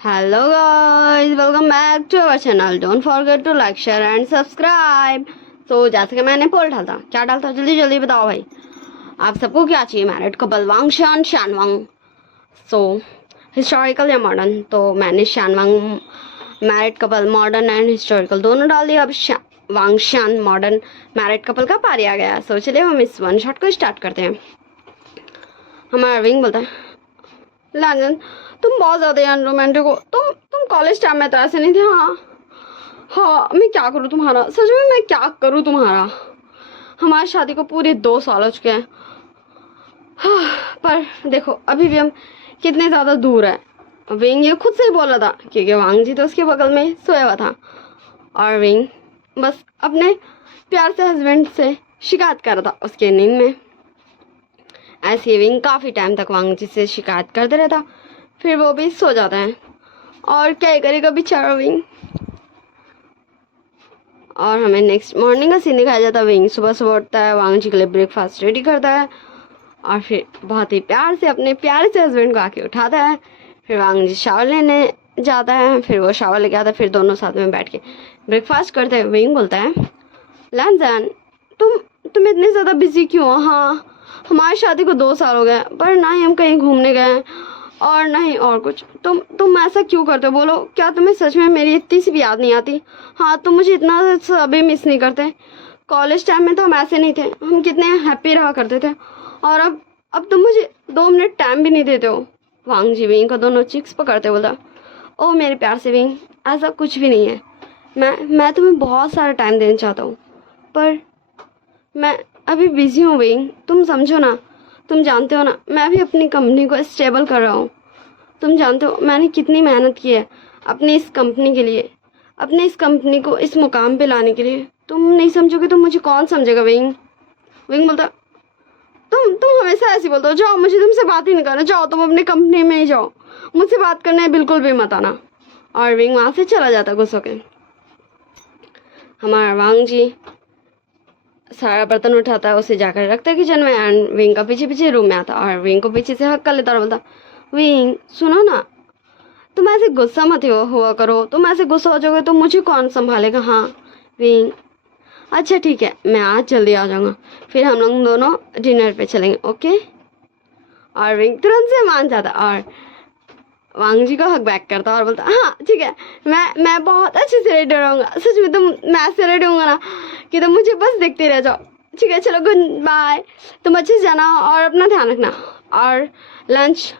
Hello guys, welcome back to our channel. Don't forget to like, share and subscribe. So जैसे कि मैंने पोल डाला था, क्या डालता जल्दी जल्दी बताओ भाई। आप सबको क्या चाहिए? मैरिड कपल वांग शान शान वांग। सो हिस्टोरिकल या मॉडर्न? तो मैंने Shan Wang married couple modern and historical दोनों डाल दिया। अब वांग शान मॉडर्न मैरिड कपल का पारी आ गया। सो चलिए हम इस वन शॉट को स्टार्ट करते हैं। हमारा विंग बोलता है, लाजन तुम बहुत ज़्यादा यार रोमांटिक हो। तुम कॉलेज टाइम में तो ऐसे नहीं थे। हाँ हाँ, मैं क्या करूँ तुम्हारा, सच में मैं क्या करूँ तुम्हारा। हमारी शादी को पूरे 2 साल हो चुके हैं। हाँ, पर देखो अभी भी हम कितने ज़्यादा दूर है। विंग ये खुद से ही बोला था क्योंकि वांग जी तो उसके बगल में सोया हुआ था और विंग बस अपने प्यार से हस्बैंड से शिकायत कर रहा था उसके नींद में। ऐसे विंग काफ़ी टाइम तक वांग जी से शिकायत करते रहता, फिर वो भी सो जाता है और क्या करेगा बेचारा विंग। और हमें नेक्स्ट मॉर्निंग का सीन दिखाया जाता है। विंग सुबह सुबह उठता है, वांग जी के लिए ब्रेकफास्ट रेडी करता है और फिर बहुत ही प्यार से अपने प्यारे से हस्बैंड को आके उठाता है। फिर वांग जी शावर लेने जाता है, फिर वो शावर लेके आता है, फिर दोनों साथ में बैठ के ब्रेकफास्ट करते हैं। विंग बोलता है, लैनजन तुम इतने ज़्यादा बिजी क्यों हो? हाँ, हमारी शादी को 2 साल हो गए पर ना ही हम कहीं घूमने गए और ना ही और कुछ। तुम ऐसा क्यों करते हो? बोलो, क्या तुम्हें सच में मेरी इतनी सी भी याद नहीं आती? हाँ, तुम मुझे इतना सा भी मिस नहीं करते? कॉलेज टाइम में तो हम ऐसे नहीं थे, हम कितने हैप्पी रहा करते थे और अब तुम मुझे 2 मिनट टाइम भी नहीं देते हो। वांग जी विंग को दोनों चिक्स पकड़ते बोला, ओ मेरे प्यार से विंग, ऐसा कुछ भी नहीं है। मैं तुम्हें बहुत सारा टाइम देना चाहता हूँ पर मैं अभी बिजी हूँ विंग, तुम समझो ना। तुम जानते हो ना, मैं भी अपनी कंपनी को स्टेबल कर रहा हूँ। तुम जानते हो मैंने कितनी मेहनत की है अपनी इस कंपनी के लिए, अपने इस कंपनी को इस मुकाम पे लाने के लिए। तुम नहीं समझोगे तो मुझे कौन समझेगा विंग? विंग बोलता, तुम हमेशा ऐसे बोलते हो, जाओ मुझे तुमसे बात ही नहीं करना, जाओ तुम अपनी कंपनी में ही जाओ, मुझसे बात करने बिल्कुल भी मत आना। और विंग वहाँ से चला जाता गुस्से के। हमारा वांग जी सारा बर्तन उठाता है, उसे जाकर रखता है किचन में एंड विंग का पीछे पीछे रूम में आता और विंग को पीछे से हक कर लेता और बोलता, विंग सुनो ना, तुम ऐसे गुस्सा मत हुआ करो। तुम ऐसे गुस्सा हो जाओगे तो मुझे कौन संभालेगा? हाँ विंग, अच्छा ठीक है, मैं आज जल्दी आ जाऊँगा, फिर हम लोग दोनों डिनर पे चलेंगे, ओके? और विंग तुरंत से मान जाता और वांग जी को हक बैक करता और बोलता, हाँ ठीक है, मैं बहुत अच्छे से रेडी रहूँगा। सच में मैं ऐसे रेडी होऊंगा ना कि तुम मुझे बस देखते रह जाओ। ठीक है, चलो गुड बाय, तुम अच्छे से जाना और अपना ध्यान रखना और लंच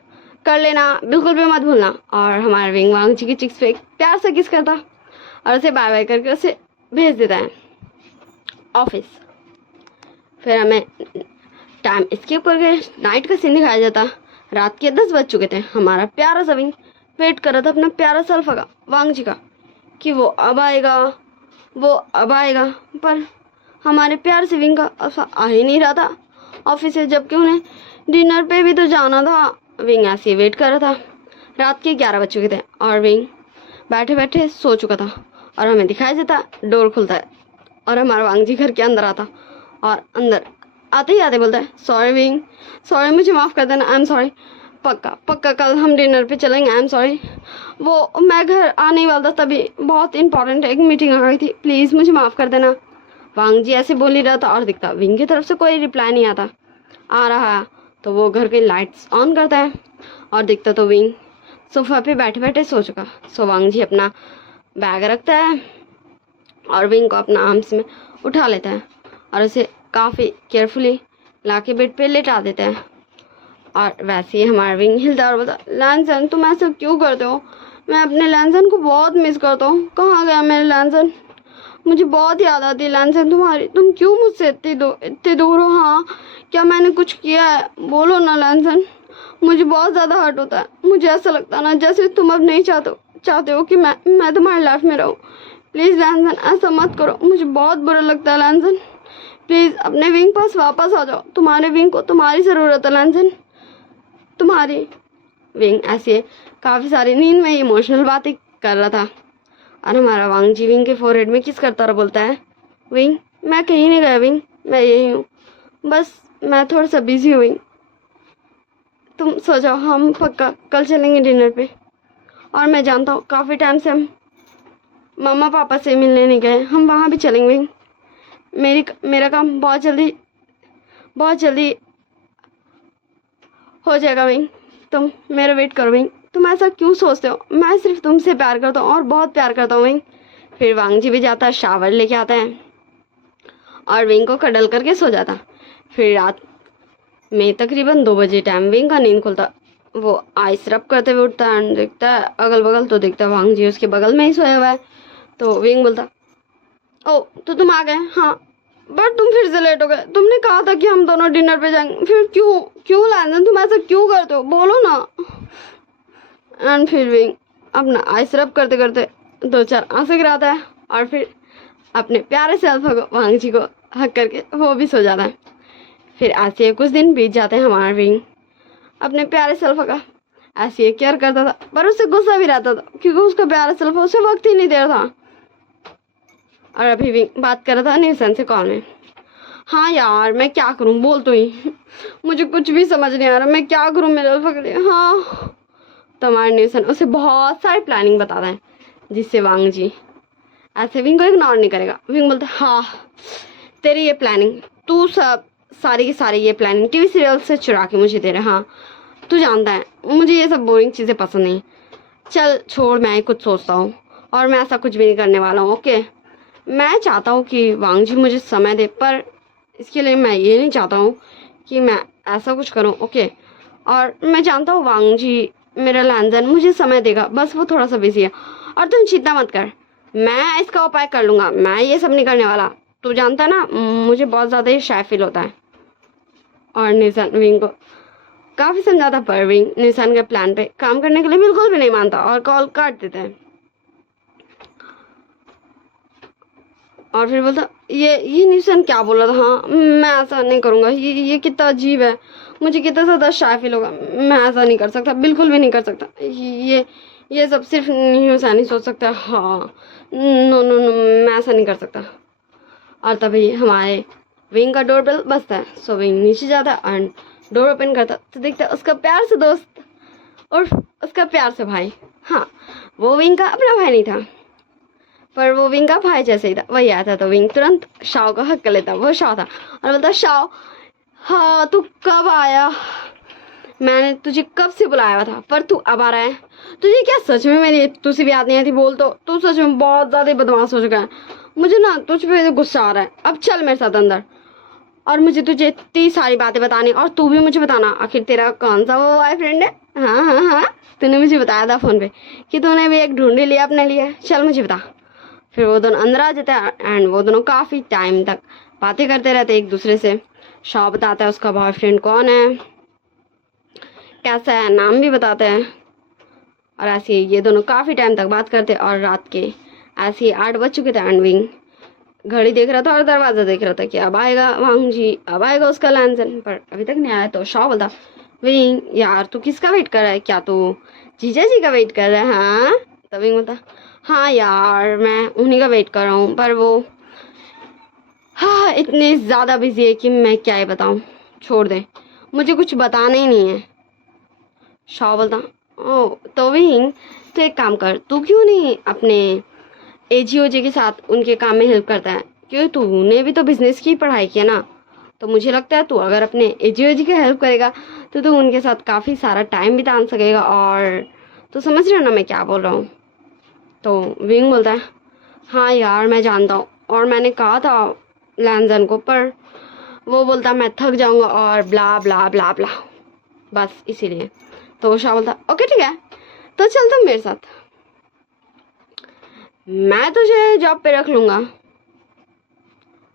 कर लेना, बिल्कुल भी मत भूलना। और हमारे विंग वांग जी की चिक्स पे प्यार से किस करता और उसे बाय बाय करके उसे भेज देता है ऑफिस। फिर हमें टाइम स्किप करके नाइट का सीन दिखाया जाता। रात के 10 बज चुके थे। हमारा प्यारा सा विंग वेट कर रहा था अपना प्यारा सा अल्फा का, वांग जी का, कि वो अब आएगा, पर हमारे प्यार से विंग का अल्फा आ ही नहीं रहा था ऑफिस से, जबकि उन्हें डिनर पे भी तो जाना था। विंग ऐसे ही वेट कर रहा था। रात के 11 बज चुके थे और विंग बैठे बैठे सो चुका था और हमें दिखाई देता डोर खुलता है और हमारा वांग जी घर के अंदर आता और अंदर आते ही आते बोलता है, सॉरी विंग, सॉरी, मुझे माफ़ कर देना, आई एम सॉरी, पक्का पक्का कल हम डिनर पे चलेंगे, आई एम सॉरी। वो मैं घर आने वाला था तभी बहुत इंपॉर्टेंट एक मीटिंग आ गई थी, प्लीज़ मुझे माफ़ कर देना। वांग जी ऐसे बोल ही रहा था और दिखता विंग की तरफ से कोई रिप्लाई नहीं आ रहा तो वो घर की लाइट्स ऑन करता है और दिखता तो विंग सोफा पे बैठे बैठे सो चुका। सो वांग जी अपना बैग रखता है और विंग को अपना आर्म्स में उठा लेता है और उसे काफ़ी केयरफुली लाके बेड पे लेटा देते हैं। और वैसे ही हमारा विंग हिलता है और बोलता, लैंसन तुम ऐसा क्यों करते हो? मैं अपने लैंसन को बहुत मिस करता हूँ। कहाँ गया मेरे लैंसन? मुझे बहुत याद आती है लैंसन तुम्हारी। तुम क्यों मुझसे इतने दूर हो? हाँ, क्या मैंने कुछ किया है? बोलो ना लैंसन, मुझे बहुत ज़्यादा हर्ट होता है। मुझे ऐसा लगता है ना जैसे तुम अब नहीं चाहते हो कि मैं तुम्हारी लाइफ में रहूँ। प्लीज़ लैंसन ऐसा मत करो, मुझे बहुत बुरा लगता है लैंसन। प्लीज़ अपने विंग पास वापस आ जाओ, तुम्हारे विंग को तुम्हारी ज़रूरत है लैंसन, तुम्हारी। विंग ऐसे काफ़ी सारी नींद में इमोशनल बातें कर रहा था और हमारा वांग जी विंग के फोरहेड में किस करता रहा बोलता है, विंग मैं कहीं नहीं गया विंग, मैं यही हूँ, बस मैं थोड़ा सा बिजी हूँ विंग, तुम सो जाओ, हम पक्का कल चलेंगे डिनर पे। और मैं जानता हूँ काफ़ी टाइम से हम मम्मा पापा से मिलने नहीं गए, हम वहाँ भी चलेंगे विंग। मेरा काम बहुत जल्दी हो जाएगा विंग, तुम मेरा वेट करो विंग। तुम ऐसा क्यों सोचते हो, मैं सिर्फ तुमसे प्यार करता हूँ और बहुत प्यार करता हूँ विंग। फिर वांग जी भी जाता है, शावर लेके आता है और विंग को कडल करके सो जाता। फिर रात में तकरीबन 2 बजे टाइम विंग का नींद खुलता। वो आइस रब करते हुए उठता है, देखता है अगल बगल तो देखता है वांग जी उसके बगल में ही सोया हुआ है। तो विंग बोलता, ओ तो तुम आ गए? हाँ, बट तुम फिर से लेट हो गए, तुमने कहा था कि हम दोनों डिनर पे जाएंगे, फिर क्यों लैंडन तुम ऐसा क्यों करते हो, बोलो ना। एंड फिर विंग अपना आइस रब करते करते 2-4 आंसू गिराता है और फिर अपने प्यारे से अल्फा को वांग जी को हक करके वो भी सो जाता है। फिर ऐसे ही कुछ दिन बीत जाते हैं। हमारा विंग अपने प्यारे से अल्फा का ऐसे ही केयर करता था, पर उससे गुस्सा भी रहता था क्योंकि उसका प्यारा से अल्फा उसे वक्त ही नहीं दे रहा था। और अभी विंग बात कर रहा था न्यूसन से कॉल में। हाँ यार मैं क्या करूँ, बोल तो ही, मुझे कुछ भी समझ नहीं आ रहा, मैं क्या करूँ मेरे अल्फा के लिए। हाँ, तो हमारे न्यूसन उसे बहुत सारी प्लानिंग बताता है जिससे वांग जी ऐसे विंग को इग्नोर नहीं करेगा। विंग बोलता है, हाँ तेरी ये प्लानिंग, तू सब सारी की सारी ये प्लानिंग टीवी सीरियल से चुरा के मुझे दे रहा है। हाँ तू जानता है मुझे ये सब बोरिंग चीज़ें पसंद नहीं। चल छोड़, मैं कुछ सोचता हूँ और मैं ऐसा कुछ भी नहीं करने वाला हूँ। ओके, मैं चाहता हूँ कि वांग जी मुझे समय दे, पर इसके लिए मैं ये नहीं चाहता हूँ कि मैं ऐसा कुछ करूँ। ओके, और मैं जानता हूँ वांग जी मेरा लैंजन मुझे समय देगा, बस वो थोड़ा सा बिजी है और तुम चिंता मत कर, मैं इसका उपाय कर लूँगा, मैं ये सब नहीं करने वाला। तू जानता है ना मुझे बहुत ज़्यादा ही शाय फील होता है। और निशान विंग को काफ़ी समझाता, पर विंग निशान के प्लान पे काम करने के लिए बिल्कुल भी नहीं मानता और कॉल काट देता है। और फिर बोलता, ये निशान क्या बोल रहा था, हाँ मैं ऐसा नहीं करूँगा, ये कितना अजीब है, मुझे कितना ज़्यादा शाय फील होगा, मैं ऐसा नहीं कर सकता, बिल्कुल भी नहीं कर सकता, ये सब सिर्फ निशान ही सोच सकता है। हाँ नो नो नो, मैं ऐसा नहीं कर सकता। और तभी हमारे विंग का डोरबेल बजता है। सो विंग नीचे जाता है एंड डोर ओपन करता तो देखता है उसका प्यार से दोस्त और उसका प्यार से भाई। हाँ, वो विंग का अपना भाई नहीं था, पर वो विंग का भाई जैसे ही था। वही आया था तो विंग तुरंत शाओ का हक कर लेता। वो शाओ था और बोलता, शाओ हाँ तू कब आया, मैंने तुझे कब से बुलाया हुआ था पर तू अब आ रहा है। तुझे क्या सच में मेरी तुझसे भी याद नहीं आती? बोल तो, तू सच में बहुत ज़्यादा बदमाश हो चुका है, मुझे ना तुझ पे गुस्सा आ रहा है। अब चल मेरे साथ अंदर और मुझे तुझे इतनी सारी बातें बतानी, और तू भी मुझे बताना आखिर तेरा कौन सा वो बॉयफ्रेंड है। हाँ हाँ हाँ, तूने मुझे बताया था फ़ोन पे कि तूने भी एक ढूंढ लिया अपने लिए, चल मुझे बता। फिर वो दोनों अंदर आ जाते हैं एंड वो दोनों काफ़ी टाइम तक बातें करते रहते एक दूसरे से। शाओ बताता है उसका बॉयफ्रेंड कौन है, कैसा है, नाम भी बताते हैं। और ऐसे ही ये दोनों काफ़ी टाइम तक बात करते और रात के ऐसे ही 8 बज चुके थे एंड विंग घड़ी देख रहा था और दरवाज़ा देख रहा था कि अब आएगा वांग जी, अब आएगा उसका लैंसन, पर अभी तक नहीं आया। तो शाओ बोलता, विंग यार तू किसका वेट कर रहा है, क्या तू जीजा जी का वेट कर रहा है? हाँ, तो विंग बोलता, हाँ यार मैं उन्हीं का वेट कर रहा हूँ, पर वो हाँ इतने ज़्यादा बिजी है कि मैं क्या ही बताऊँ, छोड़ दे, मुझे कुछ बताना ही नहीं है। शाओ बोलता, ओ तो विंग तो एक काम कर, तू क्यों नहीं अपने एजीओजी के साथ उनके काम में हेल्प करता है, क्योंकि तूने भी तो बिजनेस की पढ़ाई की है ना, तो मुझे लगता है तू अगर अपने एजीओजी की हेल्प करेगा तो तू उनके साथ काफ़ी सारा टाइम बिता सकेगा। और तो समझ रहे हो ना मैं क्या बोल रहा हूँ? तो विंग बोलता है, हाँ यार मैं जानता हूँ और मैंने कहा था लैंजन को, पर वो बोलता मैं थक जाऊँगा और ब्ला ब्ला ब्ला ब्ला, बस इसीलिए। तो शाह बोलता, ओके ठीक है तो चल तुम मेरे साथ, मैं तुझे जॉब पे रख लूँगा,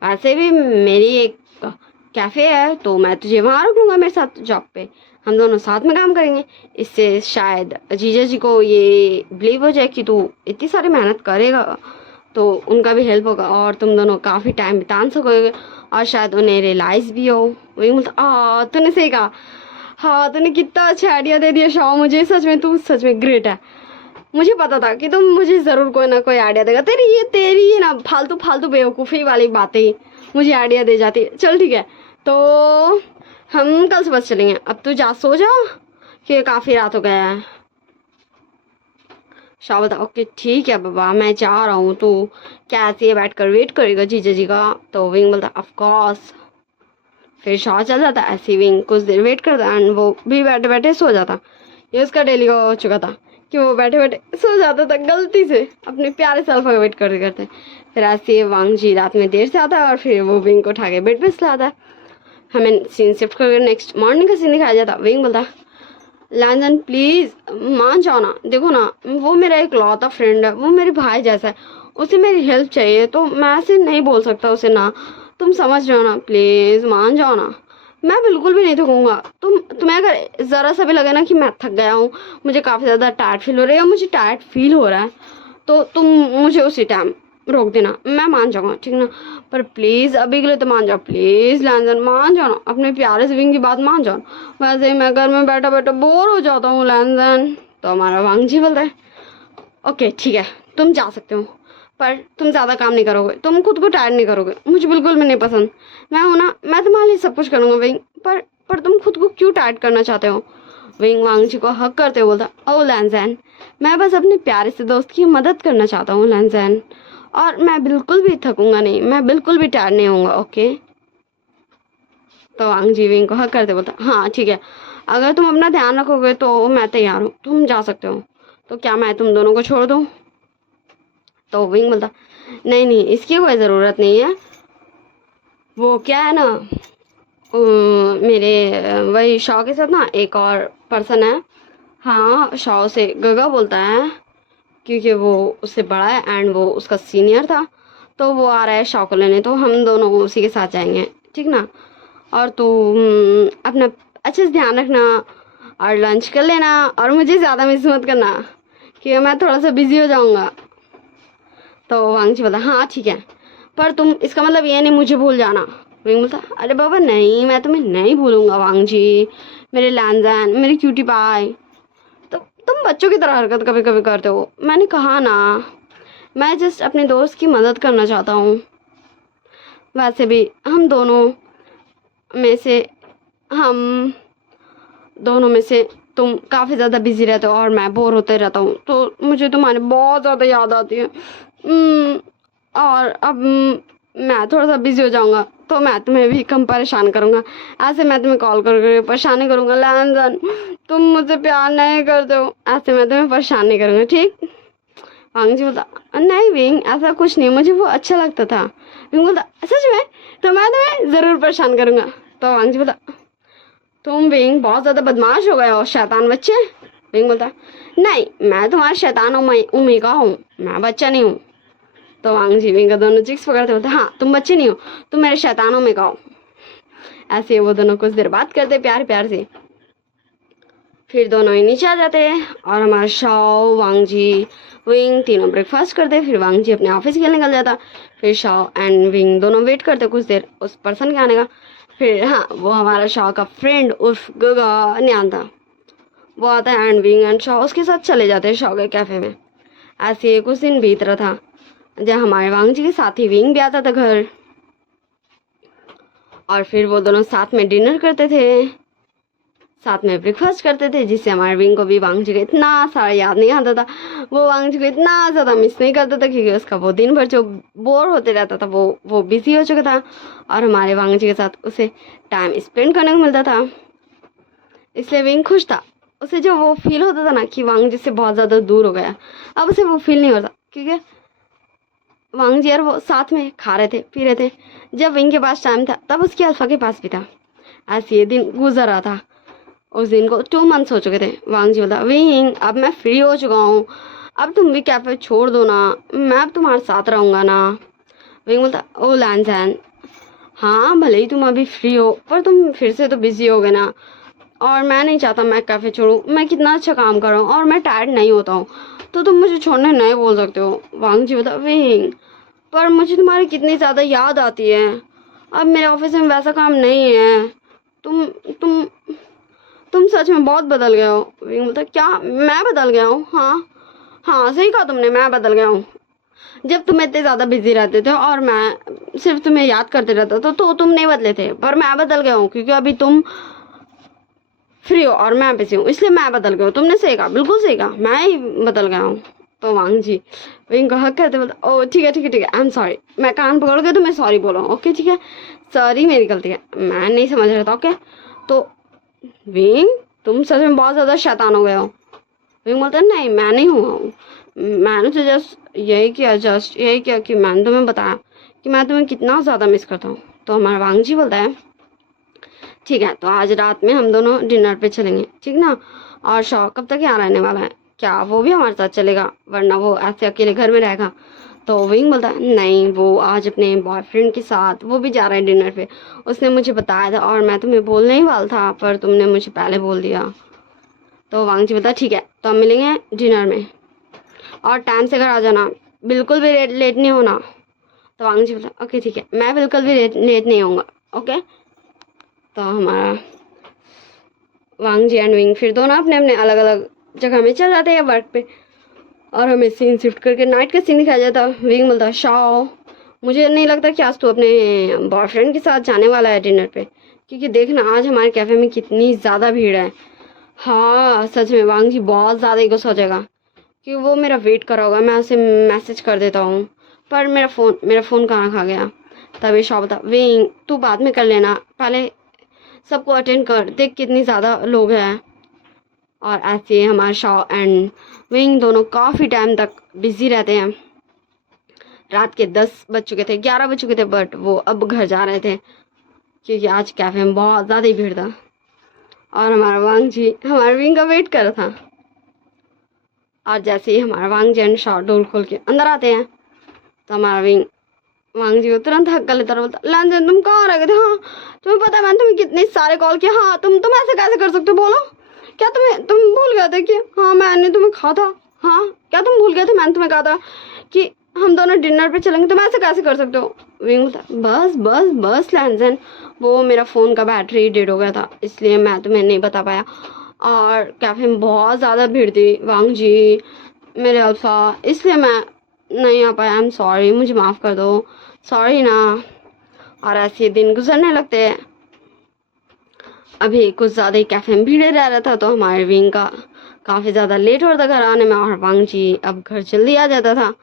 वैसे भी मेरी एक कैफ़े है तो मैं तुझे वहाँ रख लूँगा मेरे साथ जॉब पे, हम दोनों साथ में काम करेंगे, इससे शायद जीजा जी को ये बिलीव हो जाए कि तू इतनी सारी मेहनत करेगा, तो उनका भी हेल्प होगा और तुम दोनों काफ़ी टाइम बिता सकोगे और शायद उन्हें रियलाइज़ भी हो। वही मतलब तूने सही कहा, हाँ तूने कितना अच्छा आइडिया दे दिया शाओ मुझे, सच में तू सच में ग्रेट है, मुझे पता था कि तुम मुझे ज़रूर कोई ना कोई आइडिया देगा, तेरी ये ना फालतू फालतू बेवकूफ़ी वाली बातें मुझे आइडिया दे जाती है। चल ठीक है तो हम कल सुबह चलेंगे, अब तू जा सो जा कि काफ़ी रात हो गया है। शाह बोलता ओके ठीक है बाबा, मैं जा रहा हूँ, तो क्या ऐसे ही बैठ कर वेट करेगा जीजा जी का? तो विंग बोलता ऑफ कोर्स। फिर शाह चल जाता, ऐसे विंग कुछ देर वेट करता एंड वो भी बैठे बैठे सो जाता। ये उसका डेली का हो चुका था कि वो बैठे बैठे सो जाता था गलती से, अपने प्यारे सेल्फ का वेट करते करते। फिर ऐसे वांग जी रात में देर से आता है और फिर वो विंग को उठा के बेड पे सुलाता है। हमें सीन शिफ्ट करके नेक्स्ट मॉर्निंग का सीन दिखाया जाता। विंग बोलता लैंजन प्लीज मान जाओ ना, देखो ना वो मेरा एक लौता फ्रेंड है, वो मेरे भाई जैसा है, उसे मेरी हेल्प चाहिए, तो मैं ऐसे नहीं बोल सकता उसे ना, तुम समझ रहे हो ना, प्लीज मान जाओ ना। मैं बिल्कुल भी नहीं थकूंगा। तुम्हें अगर जरा सा भी लगे ना कि मैं थक गया हूँ, मुझे काफी ज्यादा टायर्ड फील हो रहा है या मुझे टायर्ड फील हो रहा है, तो तुम मुझे उसी टाइम रोक देना, मैं मान जाऊंगा, ठीक ना? पर प्लीज अभी के लिए तो मान जाओ, प्लीज लैंजन मान जाओ ना, अपने प्यारे से विंग की बात मान जाओ। वैसे ही मैं घर में बैठा बैठा बोर हो जाता हूँ लैंजन। तो हमारा वांग जी बोलता है ओके ठीक है तुम जा सकते हो, पर तुम ज्यादा काम नहीं करोगे, तुम खुद को टायर्ड नहीं करोगे, मुझे बिल्कुल भी नहीं पसंद। मैं हूं ना, मैं तुम्हारे लिए सब कुछ करूंगा विंग, पर तुम खुद को क्यों टायर्ड करना चाहते हो? विंग वांग जी को हक करते हुए बोलता ओ लैंजन, मैं बस अपने प्यारे से दोस्त की मदद करना चाहता हूँ लैंजन, और मैं बिल्कुल भी थकूंगा नहीं, मैं बिल्कुल भी टायर्ड नहीं होऊंगा, ओके? तो वांग जी विंग को हक करते बोलता हाँ ठीक है, अगर तुम अपना ध्यान रखोगे तो मैं तैयार हूँ, तुम जा सकते हो। तो क्या मैं तुम दोनों को छोड़ दूँ? तो विंग बोलता नहीं नहीं, इसकी कोई ज़रूरत नहीं है, वो क्या है ना, मेरे वही शॉ के साथ ना एक और पर्सन है। हाँ शॉ से गगा बोलता है, क्योंकि वो उससे बड़ा है एंड वो उसका सीनियर था, तो वो आ रहा है शॉ को लेने, तो हम दोनों उसी के साथ जाएंगे, ठीक ना? और तू अपना अच्छे से ध्यान रखना और लंच कर लेना, और मुझे ज़्यादा मिस मत करना क्योंकि मैं थोड़ा सा बिजी हो जाऊँगा। तो वांग जी बोला हाँ ठीक है, पर तुम इसका मतलब ये नहीं मुझे भूल जाना। विंग बोलता अरे बाबा नहीं, मैं तुम्हें नहीं भूलूंगा वांग जी, मेरे लैंजन, मेरे क्यूटी पाई। तो तुम बच्चों की तरह हरकत कभी कभी करते हो, मैंने कहा ना, मैं जस्ट अपने दोस्त की मदद करना चाहता हूँ। वैसे भी में से हम दोनों में से तुम काफ़ी ज़्यादा बिजी रहते हो और मैं बोर होते रहता हूँ, तो मुझे तुम्हारी बहुत ज़्यादा याद आती है। और अब मैं थोड़ा सा बिजी हो जाऊँगा तो मैं तुम्हें भी कम परेशान करूँगा, ऐसे मैं तुम्हें कॉल करके परेशान नहीं करूँगा लैंजन, तुम मुझसे प्यार नहीं करते हो, ऐसे मैं तुम्हें परेशान नहीं करूँगा, ठीक? वांग जी बोलता नहीं विंग ऐसा कुछ नहीं, मुझे वो अच्छा लगता था। विंग बोलता सच में? तो मैं तुम्हें ज़रूर परेशान करूँगा। तो वांग जी बोलता तुम विंग बहुत ज़्यादा बदमाश हो गए हो शैतान बच्चे। विंग बोलता नहीं, मैं तुम्हारा शैतान उम्मी का हूँ, मैं बच्चा नहीं हूँ। तो वांग जी विंग का दोनों चिक्स पकड़ते बोलते हाँ तुम बच्चे नहीं हो, तुम मेरे शैतानों में का हो। ऐसे वो दोनों कुछ देर बात करते प्यार प्यार से, फिर दोनों ही नीचे आ जाते हैं और हमारा शाओ वांग जी विंग तीनों ब्रेकफास्ट करते। फिर वांग जी अपने ऑफिस के लिए निकल जाता, फिर शाओ एंड विंग दोनों वेट करते कुछ देर उस पर्सन के आने का। फिर हाँ वो हमारा शाओ का फ्रेंड उर्फ गगा न्यान था, वो आता है एंड विंग एंड शाओ उसके साथ चले जाते हैं शाओ के कैफ़े में। ऐसे कुछ दिन बीत रहा था जब हमारे वांग जी के साथ ही विंग भी आता था घर, और फिर वो दोनों साथ में डिनर करते थे, साथ में ब्रेकफास्ट करते थे, जिससे हमारे विंग को भी वांग जी का इतना सारा याद नहीं आता था, वो वांग जी को इतना ज़्यादा मिस नहीं करता था क्योंकि उसका वो दिन भर जो बोर होते रहता था वो बिजी हो चुका था और हमारे वांग जी के साथ उसे टाइम स्पेंड करने को मिलता था, इसलिए विंग खुश था। उसे जो वो फील होता था ना कि वांग जी से बहुत ज़्यादा दूर हो गया, अब उसे वो फील नहीं होता क्योंकि वांग जी और वो साथ में खा रहे थे पी रहे थे। जब विंग के पास टाइम था तब उसकी अल्फा के पास भी था। ऐसे ये दिन गुजर रहा था, उस दिन को 2 मंथ्स हो चुके थे। वांग जी बोला विंग अब मैं फ्री हो चुका हूँ, अब तुम भी कैफे छोड़ दो ना, मैं अब तुम्हारे साथ रहूँगा ना। विंग बोलता ओ लैंजन हाँ भले ही तुम अभी फ्री हो पर तुम फिर से तो बिजी हो गए ना, और मैं नहीं चाहता मैं कैफे छोड़ूँ, मैं कितना अच्छा काम कर रहा हूँ और मैं टायर्ड नहीं होता हूँ, तो तुम मुझे छोड़ने नहीं बोल सकते हो। वांग जी बोला विंग पर मुझे तुम्हारी कितनी ज़्यादा याद आती है, अब मेरे ऑफिस में वैसा काम नहीं है, तुम तुम तुम सच में बहुत बदल गए हो। विंग बोलता क्या मैं बदल गया हूँ? हाँ हाँ सही कहा तुमने, मैं बदल गया हूँ। जब तुम इतने ज़्यादा बिजी रहते थे और मैं सिर्फ तुम्हें याद करते रहता था तो तुम नहीं बदले थे, पर मैं बदल गया हूँ क्योंकि अभी तुम फ्री हो और मैं बिजी हूँ, इसलिए मैं बदल गया हूँ। तुमने सही कहा, बिल्कुल सही कहा, मैं ही बदल गया हूँ। तो वांग जी विंग को हक करते बोलता, ओ ठीक है ठीक है ठीक है, आई एम सॉरी, मैं कान पकड़ के तो मैं सॉरी बोला, ओके ठीक है, सॉरी मेरी गलती है, मैं नहीं समझ रहा था, ओके। तो विंग तुम सच में बहुत ज़्यादा शैतान हो गए हो। विंग बोलता है नहीं मैं नहीं हुआ हूँ, मैंने तो जस्ट यही किया कि मैंने तुम्हें बताया कि मैं तुम्हें कितना ज़्यादा मिस करता हूँ। तो हमारा वांग जी बोलता है ठीक है, तो आज रात में हम दोनों डिनर पे चलेंगे, ठीक ना। और शॉ कब तक यहाँ रहने वाला है, क्या वो भी हमारे साथ चलेगा, वरना वो ऐसे अकेले घर में रहेगा। तो विंग बोलता है नहीं, वो आज अपने बॉयफ्रेंड के साथ वो भी जा रहा है डिनर पे, उसने मुझे बताया था और मैं तुम्हें बोलने ही वाला था पर तुमने मुझे पहले बोल दिया। तो वांग जी बोलता है ठीक है, तो हम मिलेंगे डिनर में और टाइम से घर आ जाना, बिल्कुल भी लेट नहीं होना। तो वांग जी बोलता ओके ठीक है, मैं बिल्कुल भी लेट नहीं होऊंगा, ओके। तो हमारा वांग जी एंड विंग फिर दोनों अपने अपने अलग अलग जगह में चल जाते हैं वर्क पे, और हमें सीन शिफ्ट करके नाइट का सीन दिखाया जाता है। विंग बोलता शाओ मुझे नहीं लगता कि आज तू अपने बॉयफ्रेंड के साथ जाने वाला है डिनर पे, क्योंकि देखना आज हमारे कैफ़े में कितनी ज़्यादा भीड़ है। हाँ सच में वांग जी बहुत ज़्यादा ही गुस्सा हो जाएगा कि वो मेरा वेट कर रहा होगा, मैं उसे मैसेज कर देता हूँ पर मेरा फ़ोन कहाँ खा गया। तभी शॉ बता विंग तू बाद में कर लेना, पहले सबको अटेंड कर, देख कितनी ज़्यादा लोग हैं। और ऐसे हमारे शॉ एंड विंग दोनों काफ़ी टाइम तक बिजी रहते हैं। रात के 10 बज चुके थे, 11 बज चुके थे, बट वो अब घर जा रहे थे क्योंकि आज कैफ़े में बहुत ज़्यादा ही भीड़ था और हमारा वांग जी हमारे विंग का वेट कर रहा था। और जैसे ही हमारा वांग जी एंड शॉ डोर खोल के अंदर आते हैं तो हमारा विंग वांग जी को तुरंत हक कर लेता और बोलता लंजन तुम कहाँ रह गए थे, हाँ तुम्हें पता है मैंने तुम्हें कितने सारे कॉल किए, हाँ तुम ऐसे कैसे कर सकते हो, बोलो क्या तुम भूल गए थे कि हाँ मैंने तुम्हें कहा था, हाँ क्या तुम भूल गए थे मैंने तुम्हें कहा था कि हम दोनों डिनर पे चलेंगे, तुम ऐसे कैसे कर सकते हो। विंग बोलता बस बस बस लंजन, वो मेरा फ़ोन का बैटरी डेड हो गया था इसलिए मैं तुम्हें नहीं बता पाया और कैफ़े में बहुत ज़्यादा भीड़ थी वांग जी मेरे अल्फ़ा, इसलिए मैं नहीं आ पाया, आई एम सॉरी, मुझे माफ़ कर दो, सॉरी ना। और ऐसे दिन गुजरने लगते हैं। अभी कुछ ज़्यादा ही कैफ़े में भीड़ रह रहा था तो हमारे विंग का काफ़ी ज़्यादा लेट हो रहा था घर आने में और वांग जी अब घर जल्दी आ जाता था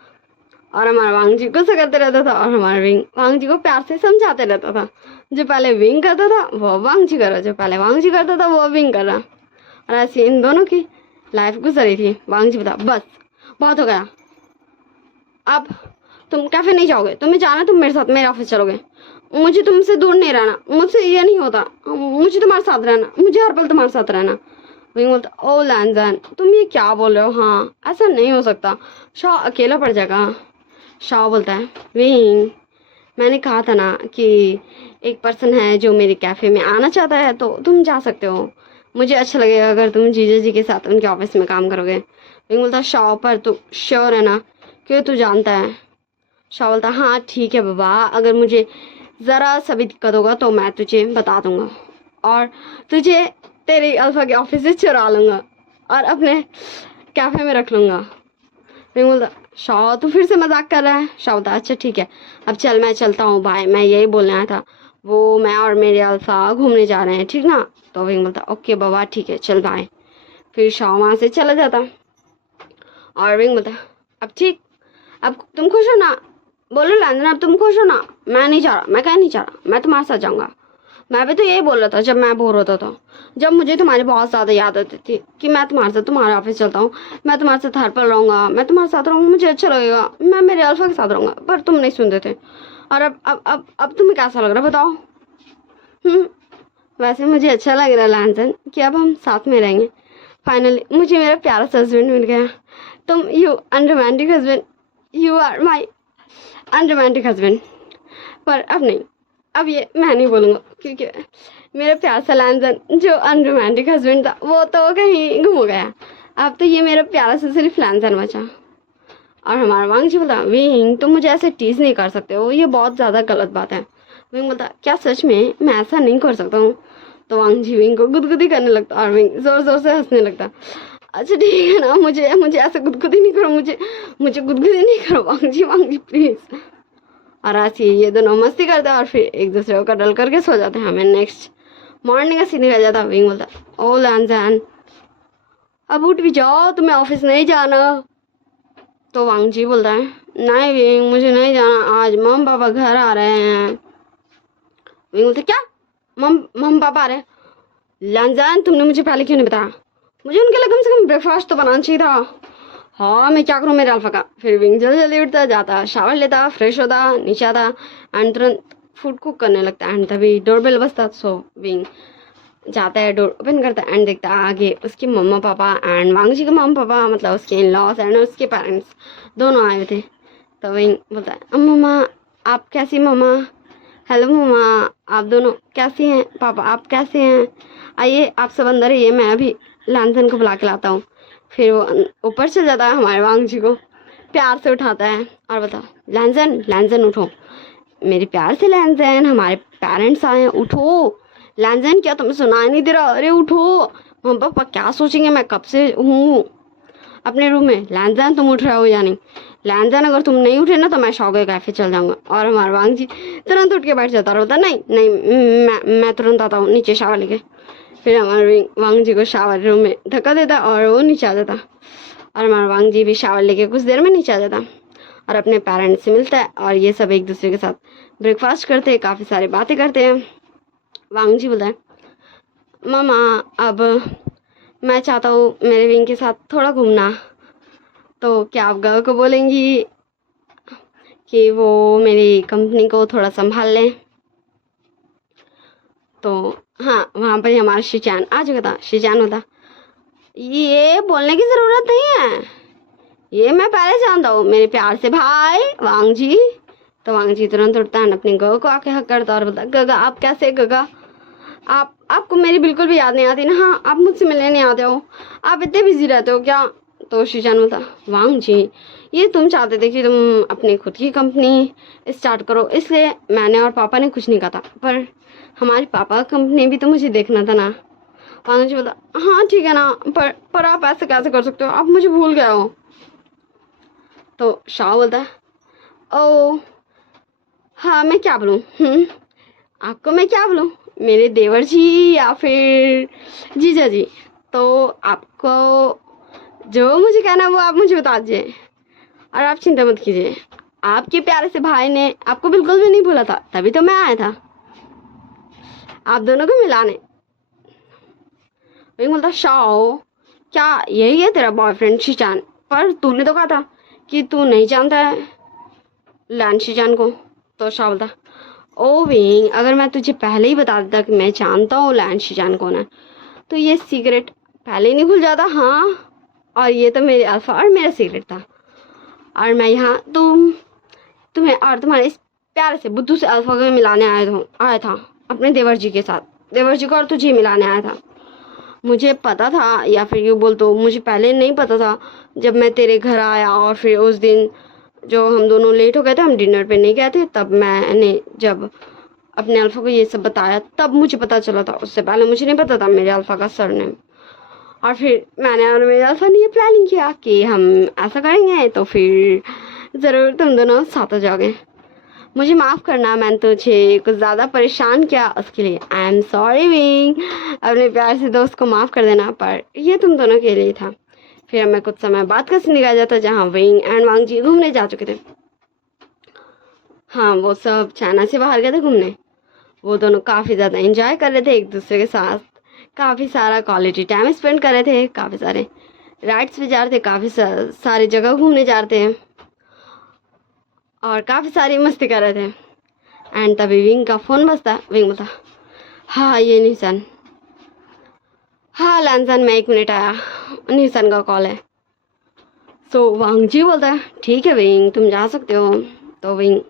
और हमारा वांग जी गुस्सा करते रहता था और हमारा विंग वांग जी को प्यार से समझाते रहता था। जो पहले विंग करता था वो वांग जी कर रहा, जो पहले वांग जी करता था वो विंग कर रहा, और ऐसे इन दोनों की लाइफ गुजर रही थी। वांग जी बता बस बहुत हो गया, अब तुम कैफे नहीं जाओगे, तुम्हें जाना तुम मेरे साथ मेरे ऑफिस चलोगे, मुझे तुमसे दूर नहीं रहना, मुझसे ये नहीं होता, मुझे तुम्हारे साथ रहना, मुझे हर पल तुम्हारे साथ रहना। विंग बोलता ओ लैंजन तुम ये क्या बोल रहे हो, हाँ ऐसा नहीं हो सकता, शॉ अकेला पड़ जाएगा। शॉ बोलता है विंग मैंने कहा था ना कि एक पर्सन है जो मेरे कैफ़े में आना चाहता है तो तुम जा सकते हो, मुझे अच्छा लगेगा अगर तुम जीजा जी के साथ उनके ऑफिस में काम करोगे। विंग बोलता शॉ पर तू श्योर है ना, क्यों तू जानता है। शॉ बोलता हाँ ठीक है बाबा, अगर मुझे ज़रा सा भी दिक्कत होगा तो मैं तुझे बता दूंगा और तुझे तेरे अल्फ़ा के ऑफिस से चुरा लूँगा और अपने कैफ़े में रख लूँगा। विंग बोलता शॉ तू फिर से मजाक कर रहा है। शॉ बोलता अच्छा ठीक है अब चल मैं चलता हूँ बाय, मैं यही बोलने आया था, वो मैं और मेरे अल्फ़ा घूमने जा रहे हैं ठीक ना। तो विंग बोलता ओके बाबा ठीक है चल बाय। फिर शॉ वहाँ से चला जाता और विंग बोलता अब ठीक, अब तुम खुश हो ना, बोलो लैंडन अब तुम खुश हो ना। मैं नहीं जा रहा, मैं कहीं नहीं जा रहा, मैं तुम्हारे साथ जाऊँगा। मैं भी तो यही बोल रहा था जब मैं बोर होता था, जब मुझे तुम्हारी बहुत ज़्यादा याद आती थी कि मैं तुम्हारे साथ तुम्हारे ऑफिस चलता हूँ, मैं तुम्हारे साथ हर पल रहूँगा, मैं तुम्हारे साथ रहूँगा, मुझे अच्छा लगेगा, मैं मेरे अल्फ़ा के साथ रहूँगा, पर तुम नहीं सुनते थे। और अब तुम्हें कैसा लग रहा है बताओ। वैसे मुझे अच्छा लग रहा है लैंडन कि अब हम साथ में रहेंगे, फाइनली मुझे मेरा प्यारा सा हस्बैंड मिल गया। तुम you unromantic husband, you are my unromantic husband. पर अब नहीं, अब ये मैं नहीं बोलूँगा क्योंकि मेरा प्यार सा लैंजन जो अनरोमांटिक हस्बैंड था वो तो कहीं गुम हो गया, अब तो ये मेरा प्यारा सा सिर्फ लैंजन बचा। और हमारा वांग जी बोलता विंग तुम मुझे ऐसे टीज नहीं कर सकते हो, ये बहुत ज़्यादा गलत बात है। विंग बोलता क्या सच में मैं ऐसा नहीं कर सकता हूँ। तो वांग जी विंग को गुदगुदी करने लगता और विंग ज़ोर ज़ोर से हंसने लगता। अच्छा ठीक है ना, मुझे ऐसे गुदगुदी नहीं करो, मुझे गुदगुदी नहीं करो वांग जी प्लीज़। और ऐसे ये दोनों मस्ती करते हैं और फिर एक दूसरे को कडल करके सो जाते हैं। हमें नेक्स्ट मॉर्निंग का सीन दिखाया जाता है। विंग बोलता ओ लैंजन अब उठ भी जाओ, तुम्हें ऑफिस नहीं जाना। तो वांग जी बोलता है नहीं विंग, मुझे नहीं जाना, आज मम पापा घर आ रहे हैं। विंग बोलते क्या, मम मम पापा आ रहे हैं? लंजन, तुमने मुझे पहले क्यों नहीं बताया? मुझे उनके लिए कम से कम ब्रेकफास्ट तो बनाना चाहिए था। हाँ मैं क्या करूँ मेरे अल्फा का। फिर विंग जल्दी जल्दी उठता जाता, शावर लेता, फ्रेश होता, नीचे आता एंड तुरंत फूड कुक करने लगता एंड तभी डोरबेल बजता। सो विंग जाता है, डोर ओपन करता है एंड देखता है आगे उसके मम्मा पापा एंड वांग जी के मम्मा पापा, मतलब उसके इन लॉज एंड उसके पेरेंट्स दोनों आए हुए थे। तो विंग बोलता है मम्मा आप कैसी मम्मा, हेलो मम्मा आप दोनों कैसी हैं, पापा आप कैसे हैं, आइए आप सब अंदर आइए, मैं अभी लैंसन को बुला के लाता हूँ। फिर वो ऊपर चल जाता है, हमारे वांग जी को प्यार से उठाता है और बता लैंसन लैंसन उठो, मेरे प्यार से लैंसन, हमारे पेरेंट्स आए हैं, उठो। लैंसन क्या तुम्हें सुनाई नहीं दे रहा, अरे उठो, मम्मा पापा क्या सोचेंगे, मैं कब से हूँ अपने रूम में। लैंसन तुम उठ रहे हो या नहीं? लैंसन अगर तुम नहीं उठे ना तो मैं शौक कैफे चल जाऊंगा। और हमारा वांग जी तुरंत उठ के बैठ जाता, रहता नहीं नहीं मैं तुरंत आता हूँ नीचे शावर लेके। फिर हमारे वांग जी को शावर रूम में धक्का देता और वो नीचे आ जाता और हमारा वांग जी भी शावर लेके कुछ देर में नीचे आ जाता और अपने पेरेंट्स से मिलता है और ये सब एक दूसरे के साथ ब्रेकफास्ट करते हैं, काफ़ी सारी बातें करते हैं। वांग जी बोलता है मामा अब मैं चाहता हूँ मेरे विंग के साथ थोड़ा घूमना, तो क्या आप गर्ल को बोलेंगी कि वो मेरी कंपनी को थोड़ा संभाल लें? तो हाँ वहाँ पर ही हमारा शिचान आ चुका था। शिचान होता ये बोलने की ज़रूरत नहीं है, ये मैं पहले जानता हूँ, मेरे प्यार से भाई वांग जी। तो वांग जी तुरंत उठता है अपनी गगा को आके हक करता और बोलता गगा आप कैसे गगा, आपको मेरी बिल्कुल भी याद नहीं आती ना, हाँ आप मुझसे मिलने नहीं आते हो, आप इतने बिजी रहते हो क्या? तो शिचान बोलता वांग जी ये तुम चाहते थे कि तुम अपनी खुद की कंपनी स्टार्ट करो, इसलिए मैंने और पापा ने कुछ नहीं कहा था, पर हमारे पापा का कंपनी भी तो मुझे देखना था ना। वांग जी बोलता हाँ ठीक है ना, पर आप ऐसे कैसे कर सकते हो, आप मुझे भूल गए हो। तो शाह बोलता है ओ हाँ मैं क्या बोलूँ, आपको मैं क्या बोलूँ, मेरे देवर जी या फिर जीजा जी, तो आपको जो मुझे कहना है वो आप मुझे बता दीजिए और आप चिंता मत कीजिए, आपके प्यारे से भाई ने आपको बिल्कुल भी नहीं भूला था, तभी तो मैं आया था आप दोनों को मिलाने। वही बोलता शाओ क्या यही है तेरा बॉयफ्रेंड शिचान, पर तूने तो कहा था कि तू नहीं जानता है लैन शिचान को। तो शाह बोलता ओ विंग अगर मैं तुझे पहले ही बता देता कि मैं जानता हूँ लैन शिचान कौन है तो ये सीक्रेट पहले ही नहीं खुल जाता। हाँ और ये तो मेरे अल्फा और मेरा सीक्रेट था और मैं यहाँ तुम्हें और तुम्हारे इस प्यारे से बुद्धू से अल्फा को मिलाने आया था अपने देवर जी के साथ, देवर जी को और तुझे मिलाने आया था। मुझे पता था या फिर यूँ बोल तो मुझे पहले नहीं पता था, जब मैं तेरे घर आया और फिर उस दिन जो हम दोनों लेट हो गए थे, हम डिनर पे नहीं गए थे, तब मैंने जब अपने अल्फा को ये सब बताया तब मुझे पता चला था, उससे पहले मुझे नहीं पता था मेरे अल्फा का सरनेम। और फिर मैंने और मेरे अल्फा ने ये प्लानिंग किया कि हम ऐसा करेंगे तो फिर ज़रूर तुम दोनों साथ हो जाओगे। मुझे माफ़ करना मैंने तुझे कुछ ज़्यादा परेशान किया, उसके लिए आई एम सॉरी विंग, अपने प्यार से दोस्त को माफ़ कर देना, पर ये तुम दोनों के लिए था। फिर हमें कुछ समय बाद का सीन दिखाया जाता जहाँ विंग एंड वांग जी घूमने जा चुके थे। हाँ वो सब चाइना से बाहर गए थे घूमने, वो दोनों काफ़ी ज़्यादा एंजॉय कर रहे थे एक दूसरे के साथ, काफ़ी सारा क्वालिटी टाइम स्पेंड कर रहे थे, काफ़ी सारे राइड्स पे जा रहे थे, काफ़ी सारी जगह घूमने जा रहे थे और काफ़ी सारी मस्ती कर रहे थे। एंड तभी विंग का फ़ोन बजता, विंग बोलता हाँ ये निशान, हाँ लैंसन मैं 1 मिनट आया, निशान का कॉल है। सो वांग जी बोलता है ठीक है विंग तुम जा सकते हो। तो विंग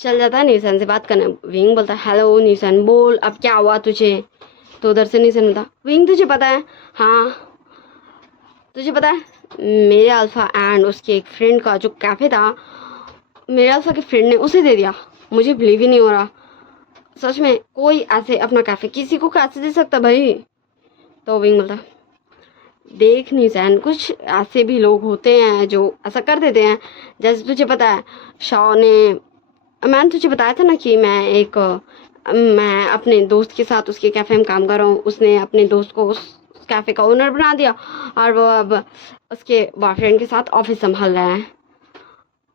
चल जाता है निशान से बात करने। विंग बोलता है हेलो निशान बोल अब क्या हुआ तुझे। तो उधर से निशान बोलता विंग तुझे पता है, हाँ तुझे पता है मेरे अल्फा एंड उसके एक फ्रेंड का जो कैफ़े था मेरे अल्फा के फ्रेंड ने उसे दे दिया, मुझे बिलीव ही नहीं हो रहा, सच में कोई ऐसे अपना कैफ़े किसी को कैसे दे सकता भाई। तो विंग बोलता देख निशान कुछ ऐसे भी लोग होते हैं जो ऐसा कर देते हैं, जैसे तुझे पता है शाह ने, मैंने तुझे बताया था ना कि मैं अपने दोस्त के साथ उसके कैफ़े में काम कर रहा हूँ, उसने अपने दोस्त को कैफ़े का ओनर बना दिया और वो अब उसके बॉयफ्रेंड के साथ ऑफिस संभाल रहा है।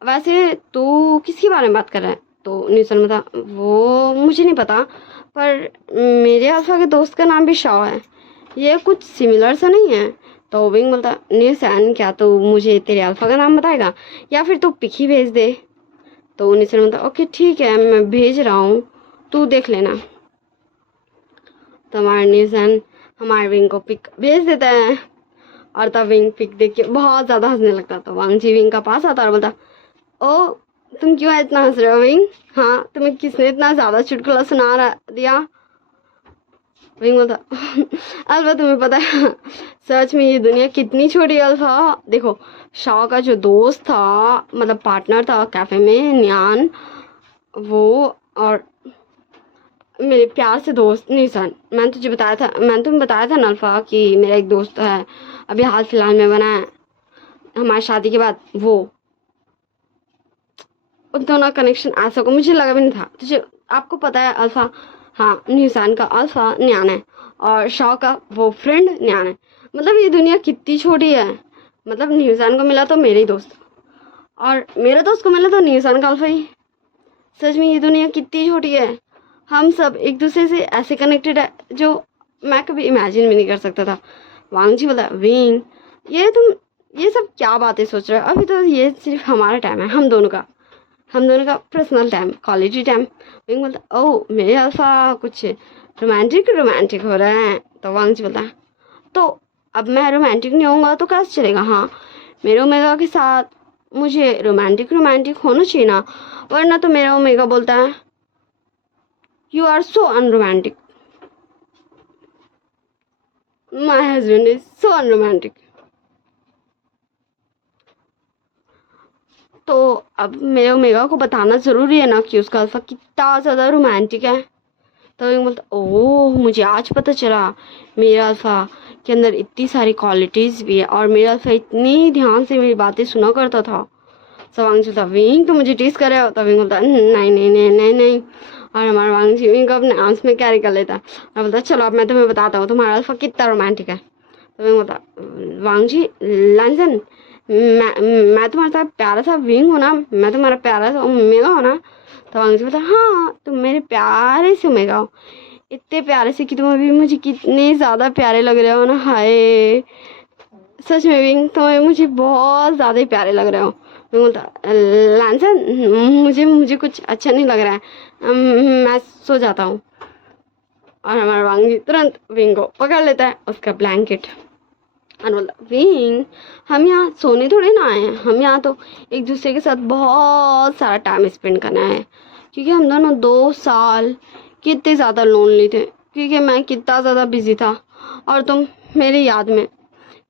वैसे तू किसके बारे में बात कर रहा है? तो न्यूसन बता, वो मुझे नहीं पता, पर मेरे अल्फा के दोस्त का नाम भी शॉ है, ये कुछ सिमिलर सा नहीं है। तो विंग बोलता, न्यूसन क्या तू मुझे तेरे अल्फा का नाम बताएगा या फिर तू पिक ही भेज दे? तो न्यूसन बोलता, ओके ठीक है मैं भेज रहा हूँ, तू देख लेना। तो हमारा न्यूसन हमारे विंग को पिक भेज देता है और तब विंग पिक देख के बहुत ज़्यादा हंसने लगता। तो वांग जी विंग का पास आता और बोलता, ओ तुम क्यों इतना हंस रहे हो विंग? हाँ तुम्हें किसने इतना ज़्यादा चुटकुला दिया? विंग बोलता, अल्फा तुम्हें पता है सच में ये दुनिया कितनी छोटी है अल्फा। देखो शाह का जो दोस्त था, मतलब पार्टनर था कैफे में, न्यान, वो और मेरे प्यार से दोस्त निशान, मैंने तुम्हें बताया था ना अल्फा कि मेरा एक दोस्त है, अभी हाल फिलहाल में बना है हमारी शादी के बाद। वो उन दोनों कनेक्शन ऐसा को मुझे लगा भी नहीं था। तुझे आपको पता है अल्फा, हाँ निशान का अल्फा न्यान है और शाह का वो फ्रेंड न्यान है। मतलब ये दुनिया कितनी छोटी है। मतलब निशान को मिला तो मेरे ही दोस्त और मेरे दोस्त को मिला तो निशान का अल्फा ही। सच में ये दुनिया कितनी छोटी है। हम सब एक दूसरे से ऐसे कनेक्टेड है जो मैं कभी इमेजिन भी नहीं कर सकता था। वांग जी बोला, विंग ये सब क्या बातें सोच रहे हो? अभी तो ये सिर्फ हमारा टाइम है, हम दोनों का personal time, quality time. Wing बोलता, ओह मेरे अल्फा कुछ रोमांटिक हो रहा है। तो वांग जी बोलता, तो अब मैं रोमांटिक नहीं होऊंगा तो कैसे चलेगा? हाँ मेरे ओमेगा के साथ मुझे रोमांटिक होना चाहिए ना, वरना तो मेरा ओमेगा बोलता है you are so unromantic, my husband is so unromantic. तो अब मेरे ओमेगा को बताना ज़रूरी है ना कि उसका अल्फा कितना ज़्यादा रोमांटिक है। तो वो बोलता, ओह मुझे आज पता चला मेरा अल्फा के अंदर इतनी सारी क्वालिटीज़ भी है और मेरा अल्फा इतनी ध्यान से मेरी बातें सुना करता था। सवांग बोलता, विंग तो मुझे टीज कर रहे हो? तो विंग बोलता, नहीं। और हमारा वांग जी विंग को अपने आर्म्स में कैरी कर लेता और बोलता, चलो अब मैं तुम्हें बताता हूँ तुम्हारा अल्फा कितना रोमांटिक है। तो विंग बोलता, वांग जी लंजन, मैं तुम्हारे साथ प्यारा सा विंग हूँ ना, मैं तुम्हारा प्यारा सा ओमेगा हो ना? तो वांग जी बोलता, हाँ तुम मेरे प्यारे से ओमेगा हो, इतने प्यारे से कि तुम अभी मुझे कितने ज़्यादा प्यारे लग रहे हो ना। हाय सच में विंग तुम्हें मुझे बहुत ज़्यादा ही प्यारे लग रहे हो। विंग बोलता, लांसन मुझे कुछ अच्छा नहीं लग रहा है, मैं सो जाता हूँ। और हमारा वांग जी तुरंत विंग को पकड़ लेता है उसका ब्लैंकेट और बोलता, विंग हम यहाँ सोने थोड़े ना आए हैं, हम यहाँ तो एक दूसरे के साथ बहुत सारा टाइम स्पेंड करना है, क्योंकि हम दोनों 2 साल कितने ज़्यादा लोनली थे, क्योंकि मैं कितना ज़्यादा बिजी था और तुम मेरी याद में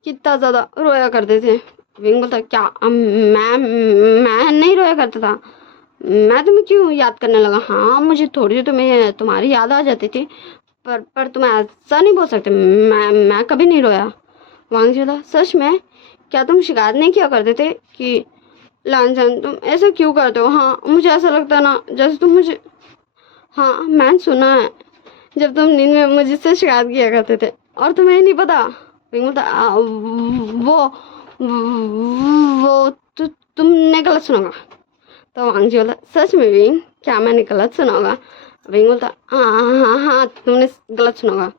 कितना ज़्यादा रोया करते थे। विंग बोलता, क्या मैं नहीं रोया करता था, मैं तुम्हें क्यों याद करने लगा? हाँ मुझे थोड़ी तुम्हें तुम्हारी याद आ जाती थी, पर तुम ऐसा नहीं बोल सकते, मैं कभी नहीं रोया। वांग जी बोला, सच में? क्या तुम शिकायत नहीं किया करते थे कि लांछन तुम ऐसा क्यों करते हो? हाँ मुझे ऐसा लगता ना जैसे तुम मुझे, हाँ मैंने सुना है जब तुम नींद में मुझसे शिकायत किया करते थे और तुम्हें नहीं पता। विंग बोलता, वो तुमने गलत सुना होगा। तो वांग जी बोलता, सच में विंग क्या मैंने गलत सुना होगा? विंग बोलता, हाँ तुमने गलत सुना होगा।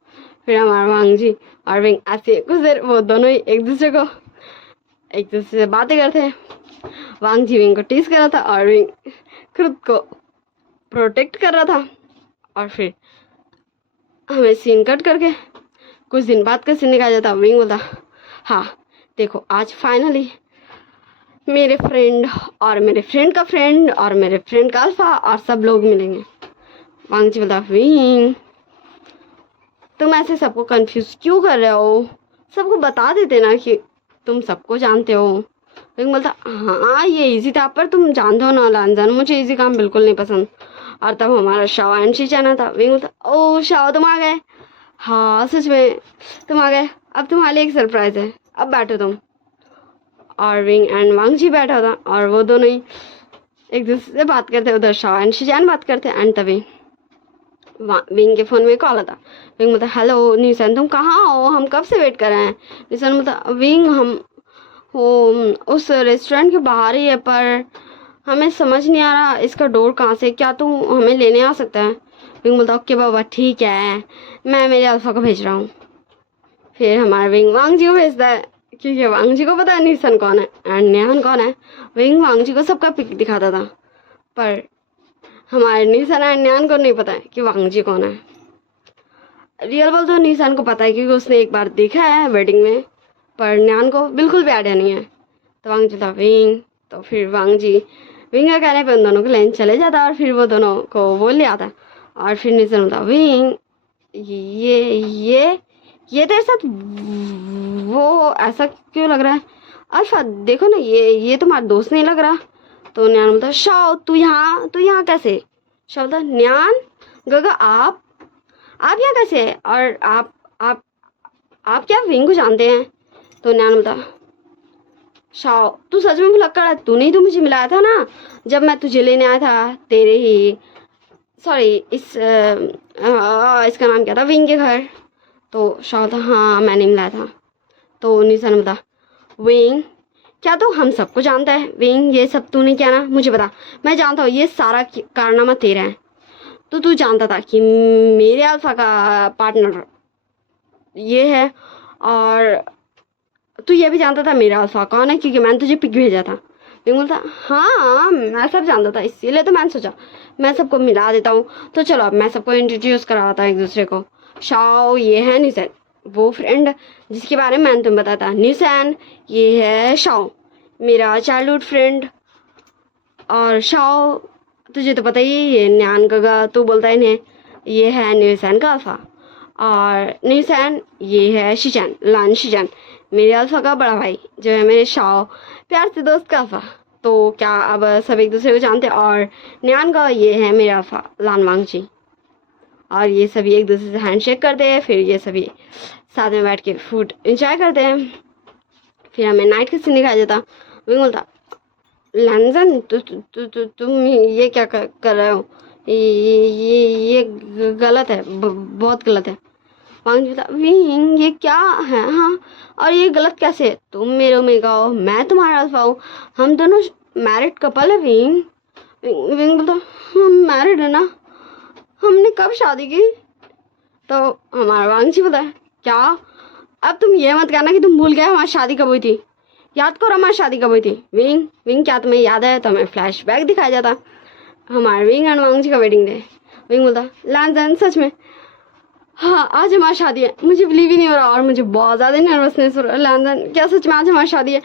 फिर हमारा वांग जी और विंग ऐसे कुछ देर वो दोनों ही एक दूसरे से बातें करते हैं। वांग जी विंग को टीज कर रहा था और विंग खुद को प्रोटेक्ट कर रहा था। और फिर हमें सीन कट करके कुछ दिन बाद का सीन निकाल जाता। विंग बोलता, हाँ देखो आज फाइनली मेरे फ्रेंड और मेरे फ्रेंड का फ्रेंड और मेरे फ्रेंड का अल्फा और सब लोग मिलेंगे। वांग जी बोलता, विंग तुम ऐसे सबको कंफ्यूज क्यों कर रहे हो? सबको बता देते ना कि तुम सबको जानते हो। विंग बोलता, हाँ ये इजी था, पर तुम जानते हो ना लांजन, मुझे इजी काम बिल्कुल नहीं पसंद। और तब हमारा शाओ एंड शी जाना था। विंग बोलता, ओह शाओ तुम आ गए? हाँ सच में तुम आ गए, अब तुम्हारे लिए एक सरप्राइज है, अब बैठो तुम। और विंग एंड वांग जी बैठा था और वो दोनों ही एक दूसरे से बात करते, उधर शाओ एंड शीजान बात करते। एंड तभी विंग के फ़ोन में कॉल आता। विंग बोलता हेलो निशान तुम कहाँ हो, हम कब से वेट कर रहे हैं। निशान बोलता विंग हम वो उस रेस्टोरेंट के बाहर ही है, पर हमें समझ नहीं आ रहा इसका डोर कहाँ से, क्या तू हमें लेने आ सकता है। विंग बोलता ओके बाबा ठीक है, मैं मेरे अल्फा को भेज रहा हूँ। फिर हमारा विंग वांग जी को भेजता है, क्योंकि वांग जी को पता है निशान कौन है एंड न्यान कौन है। विंग वांग जी को सबका पिक दिखाता था, पर हमारे निशान एंड न्यान को नहीं पता है कि वांग जी कौन है। रियल बोल तो निशान को पता है क्योंकि उसने एक बार देखा है वेडिंग में, पर न्यान को बिल्कुल भी आइडिया नहीं है। तो वांग जी था विंग, तो फिर वांग जी विंग का कहने पे उन दोनों को लेने चले जाता और फिर वो दोनों को वो ले आता। और फिर निशान होता विंग ये तेरे साथ वो ऐसा क्यों लग रहा है, अल्फा देखो ना ये तुम्हारा दोस्त नहीं लग रहा। तो न्यान बोलता शाओ तू यहाँ कैसे। शाओ बोलता न्यान गगा आप यहाँ कैसे है, और आप क्या विंग को जानते हैं। तो न्यान बोलता शाओ तू सच में भुलक्कड़ है, तूने ही तो मुझे मिलाया था ना जब मैं तुझे लेने आया था तेरे ही सॉरी इसका नाम क्या था विंग के घर। तो शाओ था हाँ मैंने मिलाया था। तो निशान बता विंग क्या तू हम सबको जानता है। विंग ये सब तूने क्या ना मुझे बता, मैं जानता हूँ ये सारा कारनामा तेरा है। तो तू जानता था कि मेरे अल्फा का पार्टनर ये है, और तू ये भी जानता था मेरा अल्फा कौन है क्योंकि मैंने तुझे पिक भेजा था। विंग बोलता हाँ मैं सब जानता था, इसीलिए तो मैंने सोचा मैं सबको मिला देता हूँ। तो चलो अब मैं सबको इंट्रोड्यूस करवाता हूँ एक दूसरे को। शाओ ये है निशान वो फ्रेंड जिसके बारे में मैंने तुम्हें बताया था। निशान ये है शाओ मेरा चाइल्डहुड फ्रेंड, और शाओ तुझे तो पता ही ये न्यान गगा तू बोलता है इन्हें, ये है निशान का अल्फा। और निशान ये है शिचान लान शिचान मेरे अल्फा का बड़ा भाई जो है मेरे शाओ प्यार से दोस्त का अल्फा। तो क्या अब सब एक दूसरे को जानते हैं। और न्यान का ये है मेरा अल्फा लान वांग जी, और ये सभी एक दूसरे से हैंडशेक करते हैं। फिर ये सभी साथ में बैठ के फूड एंजॉय करते हैं। फिर हमें नाइट का सीन दिखाया जाता। विंग बोलता लंजन तुम ये क्या कर रहे हो, ये गलत है, बहुत गलत है। वांग बोलता विंग ये क्या है, हाँ और ये गलत कैसे है, तुम मेरे ओमेगा हो मैं तुम्हारा अल्फा हूँ, हम दोनों मैरिड कपल है। विंग बोलता हम मैरिड है ना, हमने कब शादी की। तो हमारा वांग जी बोलता है क्या अब तुम ये मत कहना कि तुम भूल गए हमारी शादी कब हुई थी, याद करो हमारी शादी कब हुई थी। विंग क्या तुम्हें याद है। तो हमें फ्लैशबैक दिखाया जाता हमारे विंग एंड वांग जी का वेडिंग डे। विंग बोलता लैंजन सच में हाँ आज हमारी शादी है, मुझे बिलीव ही नहीं हो रहा और मुझे बहुत ज़्यादा नर्वसनेस हो रहा है। लैंजन क्या सच में आज हमारी शादी है।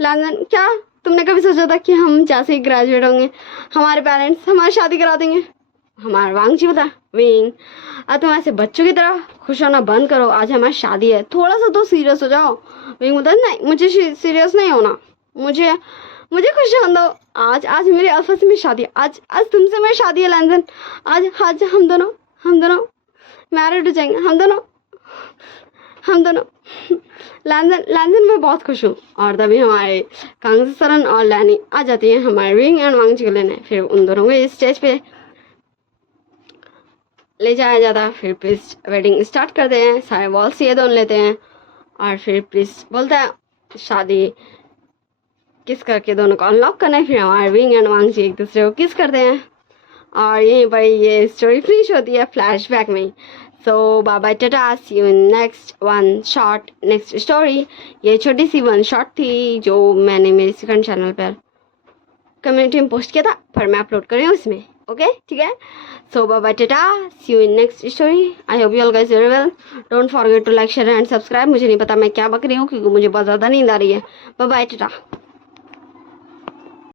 लैंजन क्या तुमने कभी सोचा था कि हम जैसे ही ग्रेजुएट होंगे हमारे पेरेंट्स हमारी शादी करा देंगे। हमारा वांग जी बता विंग अब तुम ऐसे बच्चों की तरह खुश होना बंद करो, आज हमारी शादी है, थोड़ा सा तो सीरियस हो जाओ। विंग बोलता नहीं मुझे सीरियस नहीं होना, मुझे खुश होने दो, आज मेरे अल्फा से मेरी शादी है, आज तुमसे मेरी शादी है लैंजन, आज हम दोनों मैरिड हो जाएंगे, हम दोनों लैंजन मैं बहुत खुश हूँ। और तभी हमारे कांग सरन और लैनी आ जाती हैं हमारे विंग एंड वांग जी को लेने। फिर उन दोनों को स्टेज पे ले जाया जाता। फिर प्रिस्ट वेडिंग स्टार्ट करते हैं, सारे वॉल्स ये दोनों लेते हैं और फिर प्रिस्ट बोलता है शादी किस करके दोनों को अनलॉक करना है। फिर हमारे विंग एंड वांग जी एक दूसरे को किस करते हैं और यहीं पर ये स्टोरी फिनिश होती है फ्लैशबैक में। So bye bye tata, see you in next story. ये छोटी सी वन शॉट थी जो मैंने मेरे सेकंड चैनल पर कम्युनिटी में पोस्ट किया था, पर मैं अपलोड कर रही हूँ उसमें। ओके ठीक है, so bye bye tata, see you in next story. I hope you all guys very well, don't forget to like share and subscribe. मुझे नहीं पता मैं क्या बक रही हूँ क्योंकि मुझे बहुत ज़्यादा नींद आ रही है। Bye bye Tata.